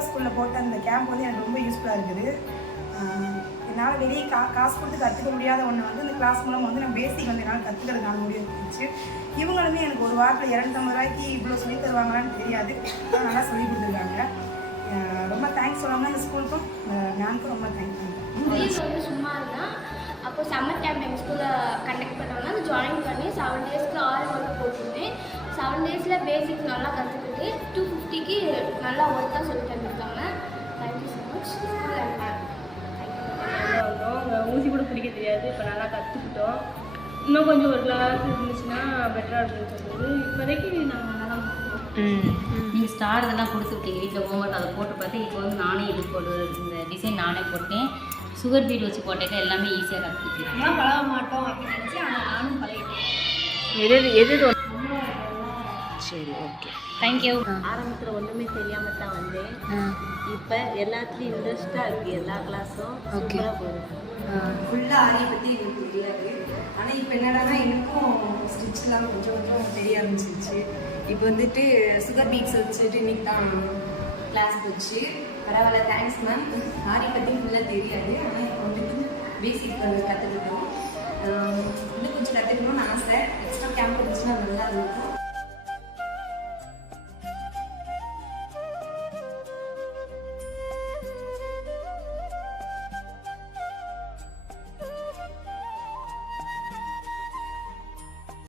யோகா ஸ்கூலில் போட்ட அந்த கேம்ப் வந்து எனக்கு ரொம்ப யூஸ்ஃபுல்லாக இருக்குது. என்னால் வெளியே காசு கொடுத்து கற்றுக்க முடியாத ஒன்று வந்து இந்த கிளாஸ் மூலம் வந்து நான் பேசிக் வந்து என்னால் கற்றுக்கிறதுக்கான முடிவு இருந்துச்சு. இவங்களுமே எனக்கு ஒரு வாரத்தில் 250 ரூபாய்க்கு இவ்வளோ சொல்லி தருவாங்களான்னு தெரியாது, நல்லா சொல்லி கொடுத்துருக்காங்க. ரொம்ப தேங்க்ஸ் சொல்லாமல் இந்த ஸ்கூலுக்கும் மேம்க்கும் ரொம்ப தேங்க்ஸ் பண்ணுறேன். வந்து சும்மா இருந்தால் அப்போ சம்மர் கேம்ப் எங்கள் ஸ்கூலில் கண்டக்ட் பண்ணோம்னா அது ஜாயின் பண்ணி 7 டேஸ்க்கு 6 ஒர்க் போட்டுருந்தேன். 7 டேஸில் பேசிக்ஸ் நல்லா கற்றுக்கிட்டு 250க்கு நல்லா ஒர்க்காக சொல்லி தந்துருக்காங்க. Thank you so much. ஊசி கூட பிடிக்க தெரியாது, இப்போ நல்லா கற்றுக்கிட்டோம். இன்னும் கொஞ்சம் ஒரு கிளாஸ் இருந்துச்சுன்னா பெட்டராக இருக்குன்னு சொல்லுது. இப்போதைக்கு நாங்கள் நல்லா நீங்கள் ஸ்டார் இதெல்லாம் கொடுத்துருக்கீங்க வீட்டில் ஹோம்ஒர்க் அதை போட்டு பார்த்து இப்போ வந்து நானே இது போட்டு இந்த டிசைன் நானே போட்டேன். சுகர் பீட் வச்சு போட்டேக்க எல்லாமே ஈஸியாக கற்றுக்கிட்டேன். ஆனால் பழக மாட்டோம் அப்படின்னு நினச்சி ஆனால் நானும் பழகிட்டேன். எது சரி, ஓகே, தேங்க்யூ. ஆரம்பத்தில் ஒன்றுமே தெரியாமல் தான் வந்தேன். இப்போ எல்லாத்துலேயும் இன்ட்ரெஸ்ட்டாக இருக்குது. எல்லா கிளாஸும் சூப்பராக போகுது. ஃபுல்லாக ஆரியை பற்றி எனக்கு தெரியாது. ஆனால் இப்போ என்னடானா எனக்கும் ஸ்டிச்லாம் கொஞ்சம் தெரிய ஆரம்பிச்சிருச்சு. இப்போ வந்துட்டு சுகர் பீட்ஸ் வச்சுட்டு இன்னைக்கு தான் கிளாஸ் போச்சு. பரவாயில்ல, தேங்க்ஸ் மேம். ஆரி பற்றி ஃபுல்லாக தெரியாது, ஆனால் இப்போ வந்துட்டு பேசிக் வந்து கற்றுக்கிட்டோம். இன்னும் கொஞ்சம் கற்றுக்கணும்னு ஆசை. எக்ஸ்ட்ரா கேம்ப் இருந்துச்சுன்னா நல்லா இருக்கும்.